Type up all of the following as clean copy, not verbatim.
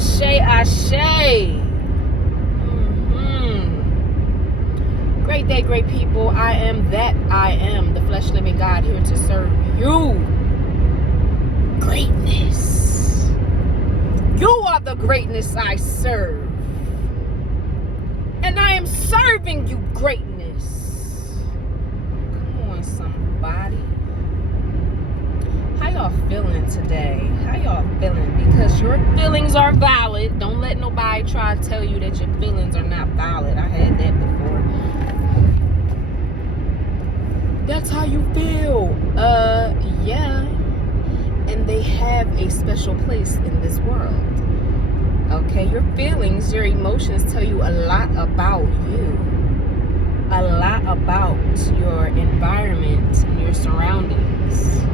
Ashe, ashe. Great day, great people. I am the Flesh Living God, here to serve you. Greatness. You are the greatness I serve. And I am serving you greatness. Come on, somebody. How y'all feeling today? How y'all feeling? Because your feelings are valid. Don't let nobody try to tell you that your feelings are not valid. I had that before. That's how you feel. Yeah. And they have a special place in this world. Okay, your feelings, your emotions tell you a lot about you. A lot about your environment and your surroundings.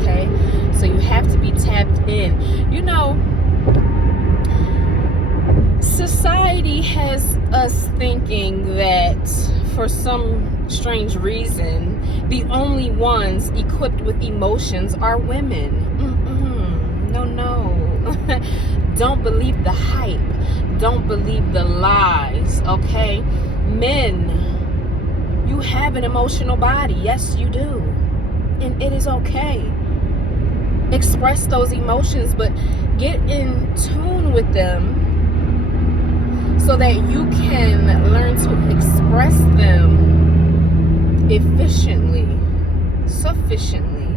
Okay, so you have to be tapped in. You know, society has us thinking that for some strange reason, the only ones equipped with emotions are women. No. Don't believe the hype. Don't believe the lies, okay? Men, you have an emotional body. Yes, you do. And it is okay. Express those emotions, but get in tune with them so that you can learn to express them efficiently, sufficiently.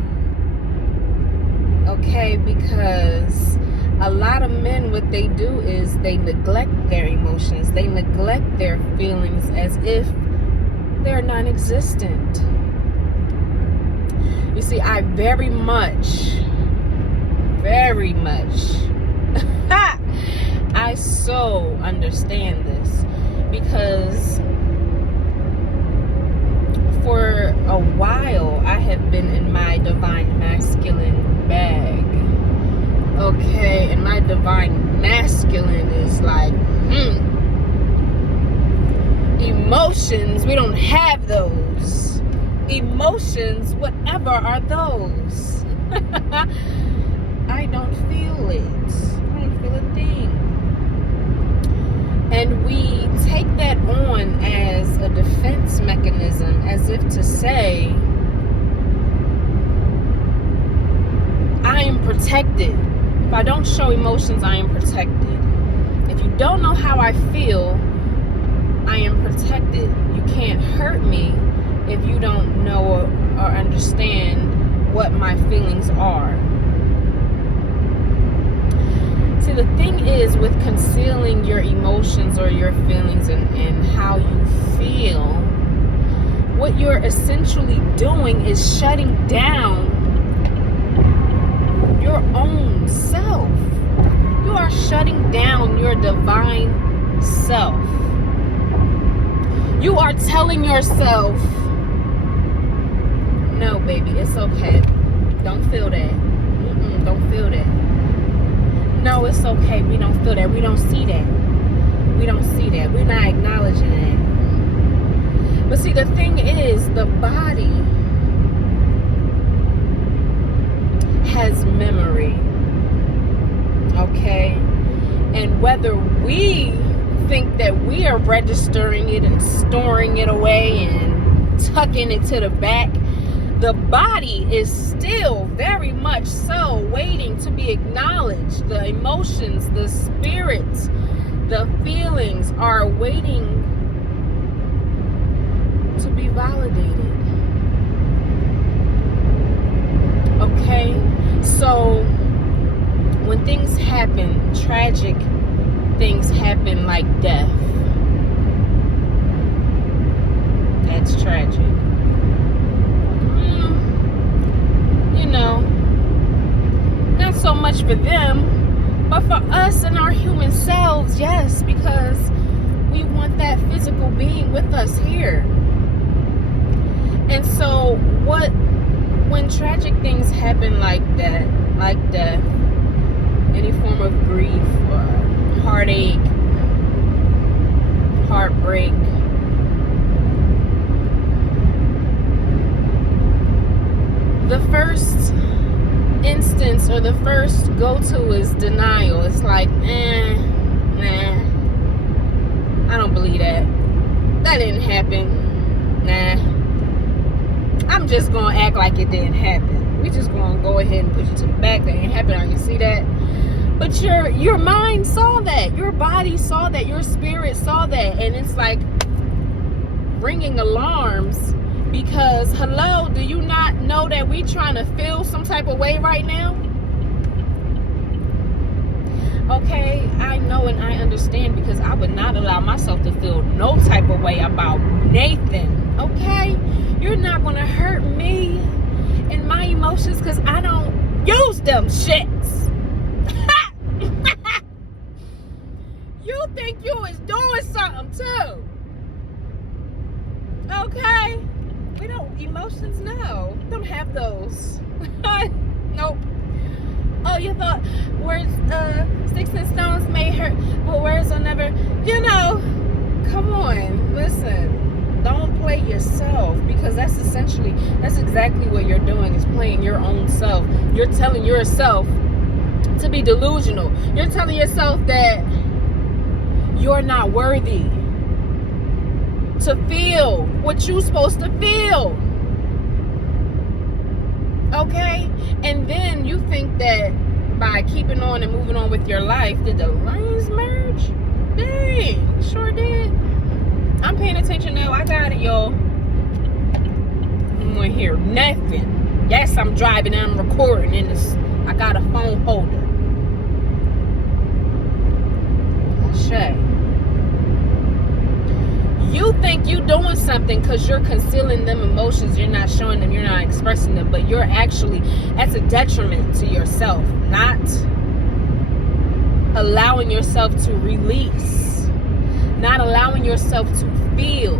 Okay, because a lot of men, what they do is they neglect their emotions. They neglect their feelings as if they're non-existent. You see, I very much I so understand this, because for a while I have been in my divine masculine bag. Okay, and my divine masculine is like, emotions, we don't have those. Emotions, whatever are those? I don't feel it. I don't feel a thing. And we take that on as a defense mechanism, as if to say, I am protected. If I don't show emotions, I am protected. If you don't know how I feel, I am protected. You can't hurt me if you don't know or understand what my feelings are. See, the thing is with concealing your emotions or your feelings and how you feel, what you're essentially doing is shutting down your own self. You are shutting down your divine self. You are telling yourself, no, baby, it's okay. Don't feel that. Don't feel that. No, it's okay. We don't feel that. We don't see that. We don't see that. We're not acknowledging that. But see, the thing is, the body has memory. Okay? And whether we think that we are registering it and storing it away and tucking it to the back, the body is still very much so waiting to be acknowledged. The emotions, the spirits, the feelings are waiting to be validated. Okay? So when things happen, tragic things happen like death. That's tragic. You know, not so much for them, but for us and our human selves, yes, because we want that physical being with us here. And so when tragic things happen like that, like death, any form of grief or heartache, heartbreak, the first instance or the first go-to is denial. It's like, nah, I don't believe that. That didn't happen. Nah. I'm just gonna act like it didn't happen. We just gonna go ahead and push it to the back. That ain't happening. I can see that. But your mind saw that. Your body saw that. Your spirit saw that. And it's like ringing alarms because, hello, do you not know that we trying to feel some type of way right now? Okay, I know and I understand because I would not allow myself to feel no type of way about Nathan. Okay? You're not going to hurt me and my emotions because I don't use them shits. You think you is doing something too. Okay? We don't, emotions, no. We don't have those. Nope. Oh, you thought words, sticks and stones may hurt, but words will never, come on, listen. Don't play yourself because that's exactly what you're doing is playing your own self. You're telling yourself to be delusional. You're telling yourself that you're not worthy to feel what you're supposed to feel. Okay? And then you think that by keeping on and moving on with your life, did the lines merge? Dang, sure did. I'm paying attention now. I got it, y'all. I don't want to hear nothing. Yes, I'm driving and I'm recording in this. I got a phone holder. Shay. You think you doing something because you're concealing them emotions. You're not showing them. You're not expressing them. But you're actually, that's a detriment to yourself. Not allowing yourself to release. Not allowing yourself to feel.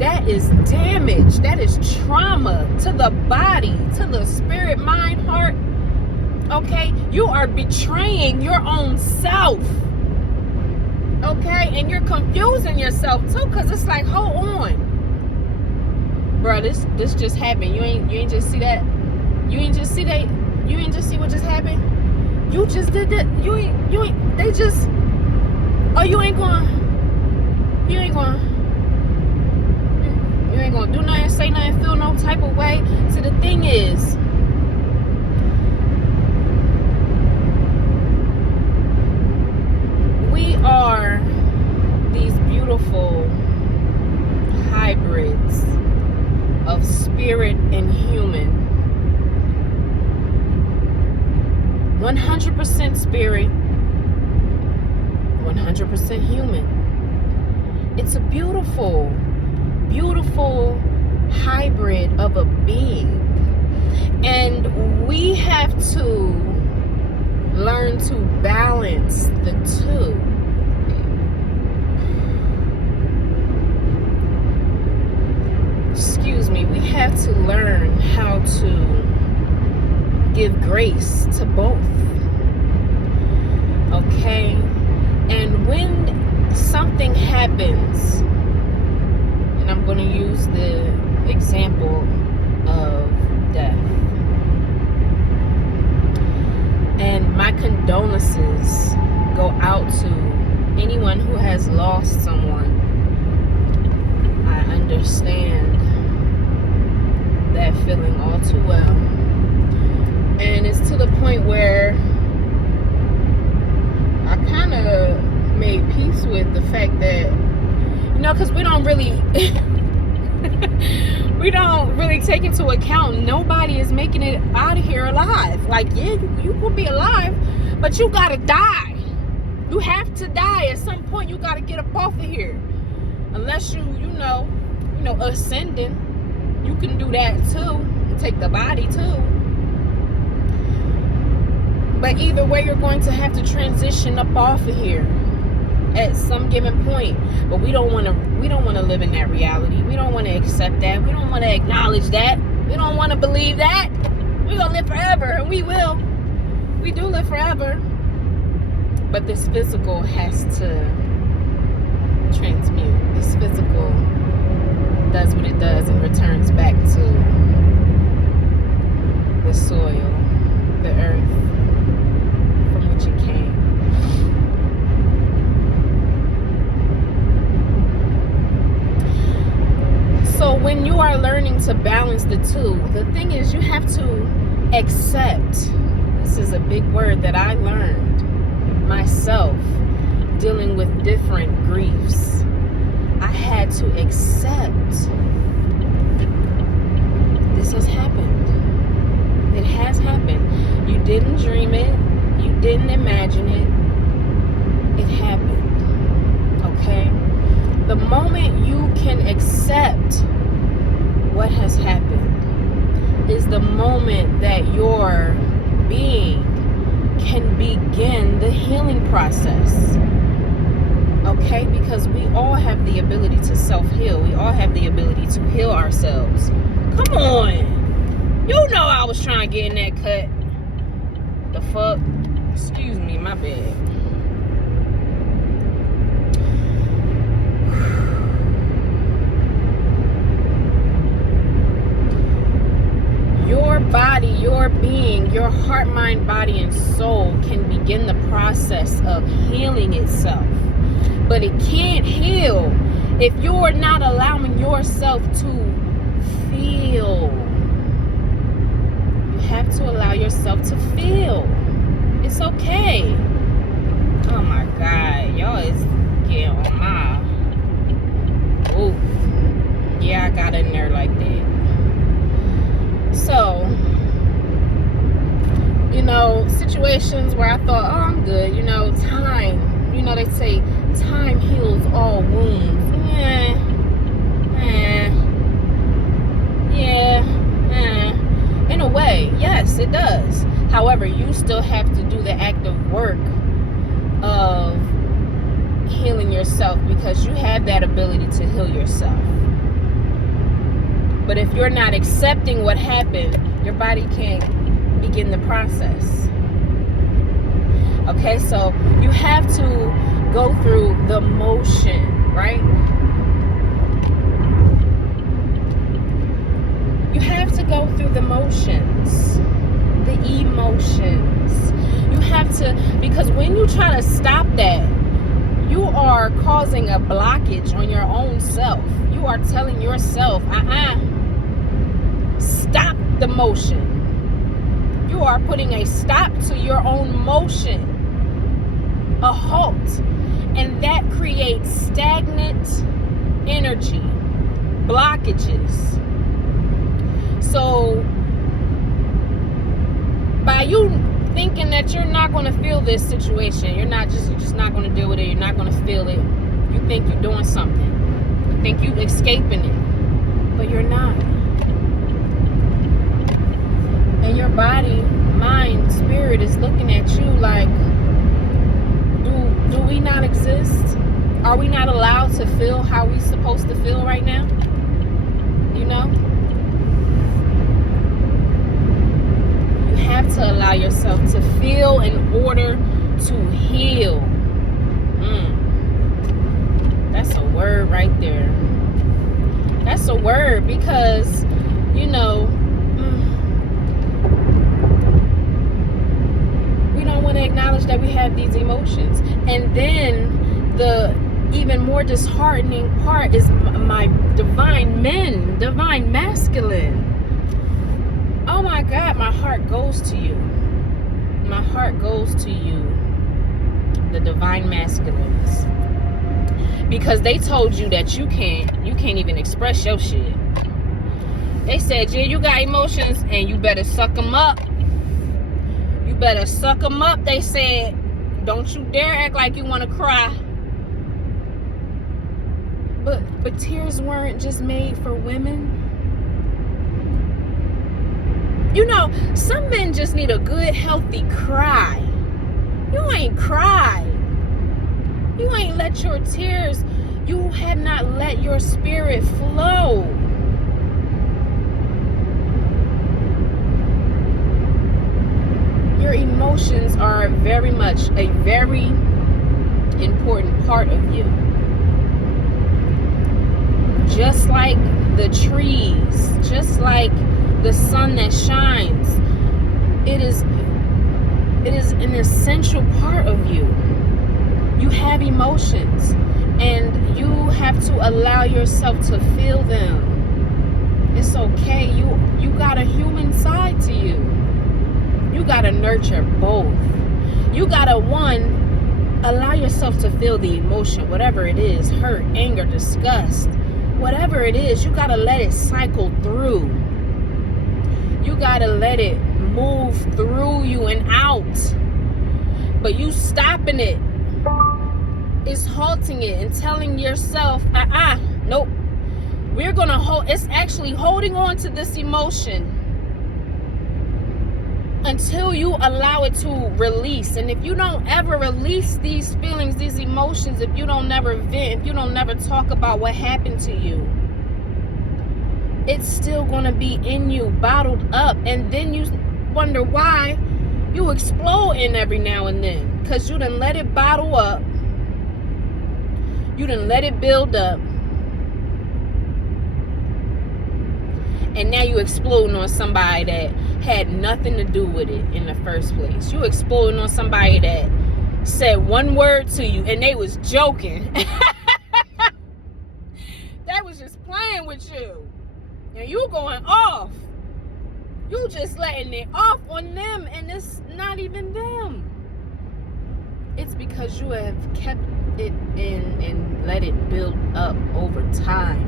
That is damage. That is trauma to the body, to the spirit, mind, heart. Okay? You are betraying your own self. Okay, and you're confusing yourself too, cause it's like, hold on, bro. This just happened. You ain't just see that. You ain't just see that. You ain't just see what just happened. You just did that. You ain't. They just. Oh, you ain't going. You ain't going. You ain't gonna do nothing, say nothing, feel no type of way. So the thing is, we are these beautiful hybrids of spirit and human. 100% spirit, 100% human. It's a beautiful, beautiful hybrid of a being. And we have to learn to balance the two. Excuse me, we have to learn how to give grace to both. Okay? And when something happens, and I'm going to use the example of death. And my condolences go out to anyone who has lost someone. I understand that feeling all too well. And it's to the point where I kind of made peace with the fact that, because we don't really take into account nobody is making it out of here alive. Like, yeah, you could be alive, but you gotta die. You have to die at some point. You gotta get up off of here. Unless you ascending, you can do that too. Take the body too. But either way, you're going to have to transition up off of here at some given point. But we don't want to live in that reality. We don't want to accept that. We don't want to acknowledge that. We don't want to believe that. We're going to live forever, and we will. We do live forever. But this physical has to transmute. This physical does what it does and returns back to the soil, the earth. And you are learning to balance the two. The thing is, you have to accept. This is a big word that I learned myself dealing with different griefs. I had to accept this has happened. It has happened. You didn't dream it. You didn't imagine it. It happened. Okay? The moment you can accept what has happened is the moment that your being can begin the healing process. Okay? Because we all have the ability to self-heal. We all have the ability to heal ourselves. Come on. You know I was trying to get in that cut. The fuck? Excuse me, my bad. Your body, your being, your heart, mind, body, and soul can begin the process of healing itself. But it can't heal if you're not allowing yourself to feel. You have to allow yourself to feel. It's okay. Oh my God, y'all is getting on my. Ooh, yeah, I got in there like that. So, you know, situations where I thought, oh, I'm good. You know, time. You know, they say time heals all wounds. In a way, yes, it does. However, you still have to do the active work of healing yourself because you have that ability to heal yourself. But if you're not accepting what happened, your body can't begin the process. Okay, so you have to go through the motion, right? You have to go through the motions, the emotions. You have to, because when you try to stop that, you are causing a blockage on your own self. You are telling yourself, stop the motion. You are putting a stop to your own motion, a halt. And that creates stagnant energy, blockages. So by you thinking that you're not going to feel this situation, you're just not going to deal with it, you're not going to feel it, you think you're doing something, you think you're escaping it, but you're not. And your body, mind, spirit is looking at you like, do we not exist? Are we not allowed to feel how we're supposed to feel right now? You know? You have to allow yourself to feel in order to heal. That's a word right there. That's a word because, you know, we don't want to acknowledge that we have these emotions. And then the even more disheartening part is my divine masculine. Oh my God, my heart goes to you. My heart goes to you, the divine masculines. Because they told you that you can't even express your shit. They said, yeah, you got emotions and you better suck them up. You better suck them up. They said, don't you dare act like you want to cry. But tears weren't just made for women. You know, some men just need a good, healthy cry. You ain't cried. You ain't let your tears, you have not let your spirit flow. Your emotions are very much a very important part of you. Just like the trees, just like the sun that shines, it is an essential part of you. You have emotions and you have to allow yourself to feel them. It's okay. You got a human side to you. You got to nurture both. You got to, one, allow yourself to feel the emotion, whatever it is, hurt, anger, disgust, whatever it is, you got to let it cycle through. You got to let it move through you and out. But you stopping it is halting it and telling yourself, nope. We're going to hold, it's actually holding on to this emotion until you allow it to release. And if you don't ever release these feelings, these emotions, if you don't never vent, if you don't never talk about what happened to you, it's still going to be in you, bottled up. And then you wonder why you explode in every now and then, because you done let it bottle up. You done let it build up. And now you exploding on somebody that had nothing to do with it in the first place. You exploding on somebody that said one word to you and they was joking. That was just playing with you. And you going off. You just letting it off on them, and it's not even them. It's because you have kept it in and let it build up over time.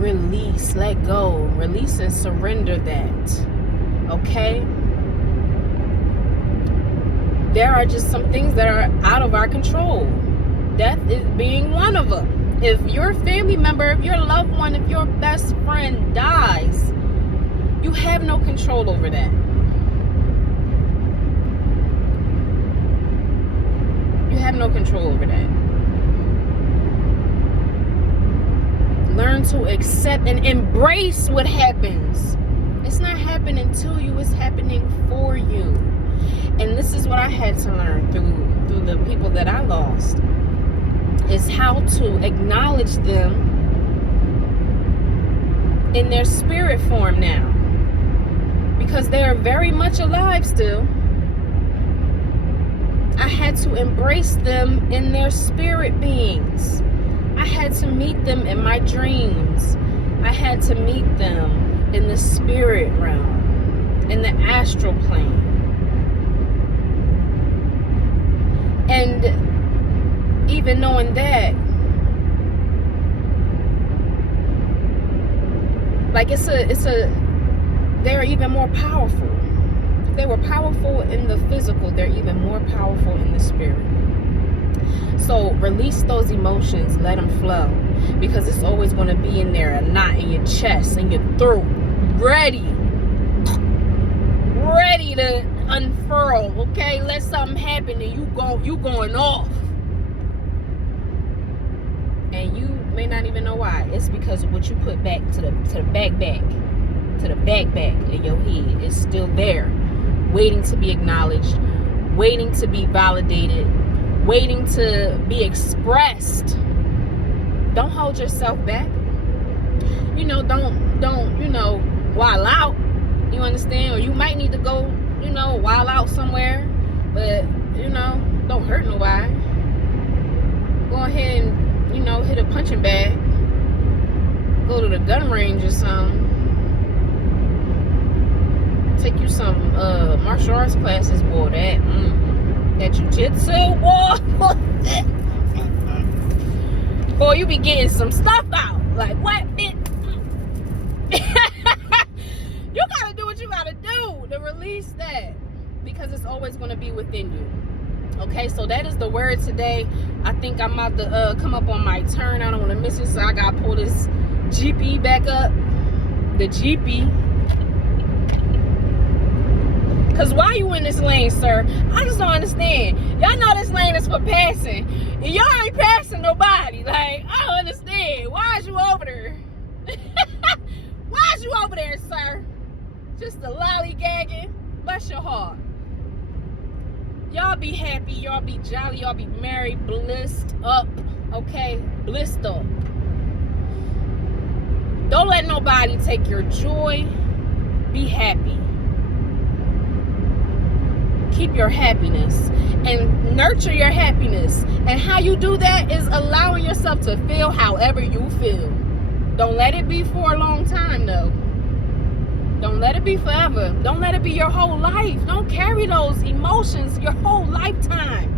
Release, let go, release and surrender that. Okay? There are just some things that are out of our control. Death is being one of them. If your family member, if your loved one, if your best friend dies, you have no control over that. You have no control over that. Learn to accept and embrace what happens. It's not happening to you, it's happening for you. And this is what I had to learn through the people that I lost, is how to acknowledge them in their spirit form now. Because they are very much alive still. I had to embrace them in their spirit beings. I had to meet them in my dreams. I had to meet them in the spirit realm, in the astral plane. And even knowing that, like they're even more powerful. If they were powerful in the physical, they're even more powerful in the spirit. So release those emotions, let them flow, because it's always going to be in there, a knot in your chest, in your throat, ready to unfurl. Okay, let something happen and you going off, and you may not even know why. It's because of what you put back to the back of your head. It's still there, waiting to be acknowledged, waiting to be validated, waiting to be expressed. Don't hold yourself back. Don't wild out. You understand? Or you might need to go, wild out somewhere. But, don't hurt nobody. Go ahead and, hit a punching bag. Go to the gun range or something. Take you some martial arts classes, boy. That jiu-jitsu, boy. Boy, you be getting some stuff out. Like, what? You gotta do what you gotta do to release that, because it's always gonna be within you. Okay, so that is the word today. I think I'm about to come up on my turn. I don't want to miss it, so I gotta pull this GP back up. The GP. Because why you in this lane, sir? I just don't understand. Y'all know this lane is for passing. And y'all ain't passing nobody. Like, I don't understand. Why is you over there? Why is you over there, sir? Just a lollygagging? Bless your heart. Y'all be happy. Y'all be jolly. Y'all be merry. Blissed up. Okay? Blissed up. Don't let nobody take your joy. Be happy. Keep your happiness and nurture your happiness. And how you do that is allowing yourself to feel however you feel. Don't let it be for a long time, though. Don't let it be forever. Don't let it be your whole life. Don't carry those emotions your whole lifetime.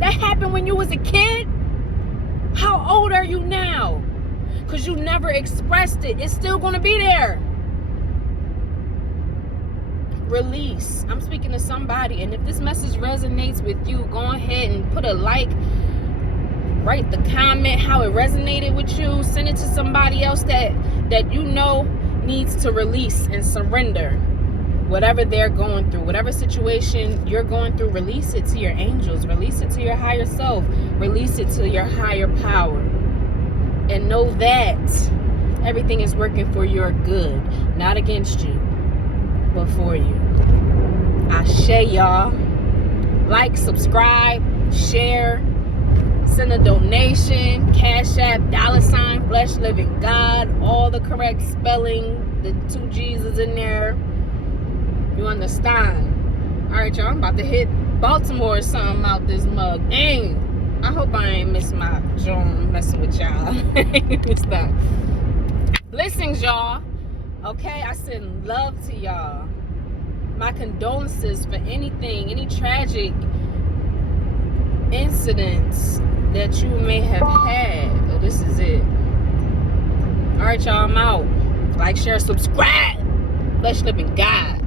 That happened when you was a kid. How old are you now? Because you never expressed it. It's still going to be there. Release. I'm speaking to somebody, and if this message resonates with you, go ahead and put a like. Write the comment how it resonated with you. Send it to somebody else that you know needs to release and surrender whatever they're going through, whatever situation you're going through. Release it to your angels, release it to your higher self, release it to your higher power, and know that everything is working for your good, not against you, but for you. Ashe, y'all. Like, subscribe, share, send a donation, Cash App, $ FleshLivingGod, all the correct spelling, the 2 G's is in there. You understand? Alright, y'all, I'm about to hit Baltimore or something out this mug. Dang, I hope I ain't missed my joint messing with y'all. Stop. Blessings, y'all. Okay, I send love to y'all. My condolences for anything, any tragic incidents that you may have had. Oh, this is it. Alright, y'all, I'm out. Like, share, subscribe. FleshLivingGod.